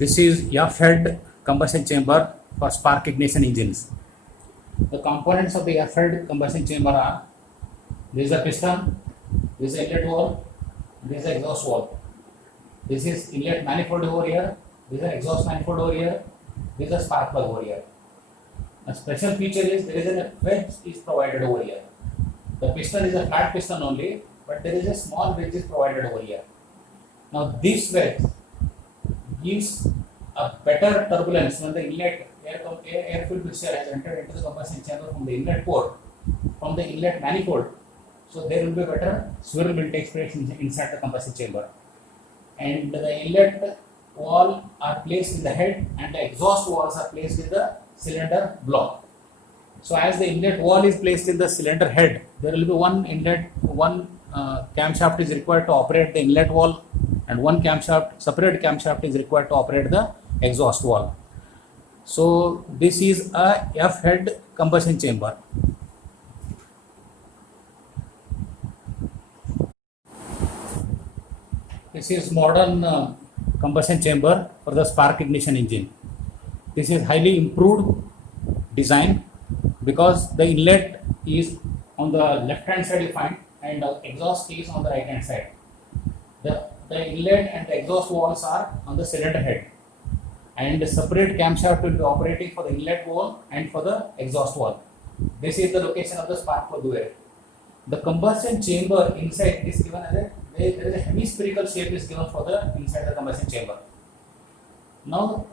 This is air-fed combustion chamber for spark ignition engines. The components of the air-fed combustion chamber are: this is a piston, this is a inlet valve, this is a exhaust valve. This is inlet manifold over here, this is an exhaust manifold over here, this is a spark plug over here. A special feature is there is a wedge is provided over here. The piston is a flat piston only, but there is a small wedge is provided over here. Now this wedge gives a better turbulence when the inlet air-filled mixture has entered into the combustion chamber from the inlet port, from the inlet manifold. So there will be better swirl will take place inside the combustion chamber. And the inlet wall are placed in the head and the exhaust walls are placed in the cylinder block. So as the inlet wall is placed in the cylinder head, there will be one inlet, one camshaft is required to operate the inlet wall, and one camshaft, separate camshaft is required to operate the exhaust wall. So this is a F-head combustion chamber. This is modern combustion chamber for the spark ignition engine. This is highly improved design because the inlet is on the left hand side you find and the exhaust is on the right hand side. The inlet and the exhaust walls are on the cylinder head, and the separate camshaft will be operating for the inlet wall and for the exhaust wall. This is the location of the spark plug where the combustion chamber inside is given as a there is a hemispherical shape is given for the inside the combustion chamber. Now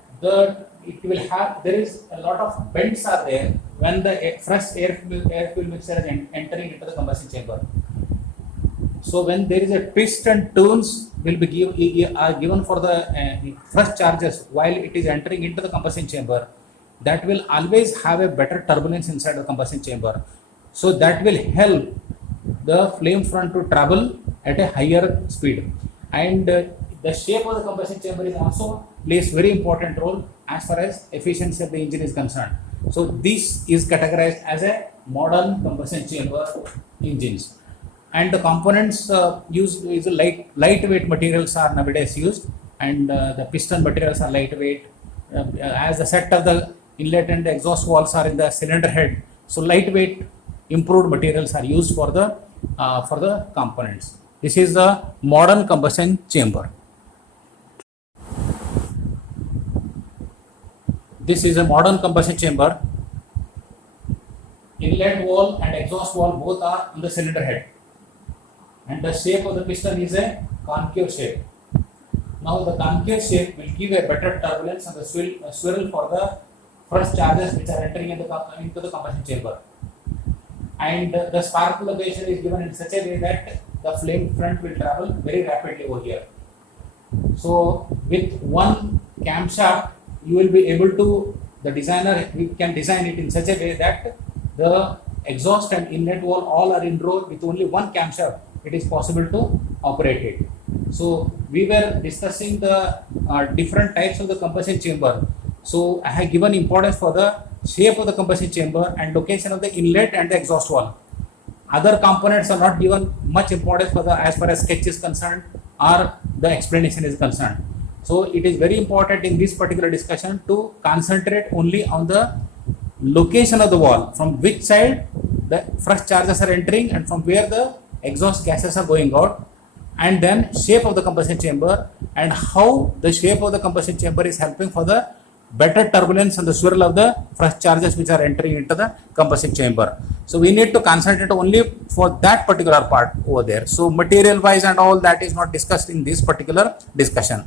it will have, there is a lot of bends are there when the fresh air fuel mixture is entering into the combustion chamber. So when there is a twist and turns will be given for the fresh charges while it is entering into the combustion chamber, that will always have a better turbulence inside the combustion chamber. So that will help the flame front to travel at a higher speed. And the shape of the combustion chamber is also plays very important role as far as efficiency of the engine is concerned. So this is categorized as a modern combustion chamber engines. And the components used is a lightweight materials are nowadays used, and the piston materials are lightweight. As the set of the inlet and the exhaust walls are in the cylinder head, so lightweight improved materials are used for the components. This is the modern combustion chamber. This is a modern combustion chamber. Inlet wall and exhaust wall both are on the cylinder head, and the shape of the piston is a concave shape. Now the concave shape will give a better turbulence and the swirl for the fresh charges which are entering into the combustion chamber. And the spark location is given in such a way that the flame front will travel very rapidly over here. So with one camshaft you will be able to, the designer can design it in such a way that the exhaust and inlet wall all are in row with only one camshaft. It is possible to operate it. So we were discussing the different types of the combustion chamber. So I have given importance for the shape of the combustion chamber and location of the inlet and the exhaust wall. Other components are not given much importance for the as far as sketch is concerned or the explanation is concerned. So it is very important in this particular discussion to concentrate only on the location of the wall, from which side the fresh charges are entering and from where the exhaust gases are going out, and then shape of the combustion chamber and how the shape of the combustion chamber is helping for the better turbulence and the swirl of the fresh charges which are entering into the combustion chamber. So we need to concentrate only for that particular part over there. So material wise and all that is not discussed in this particular discussion.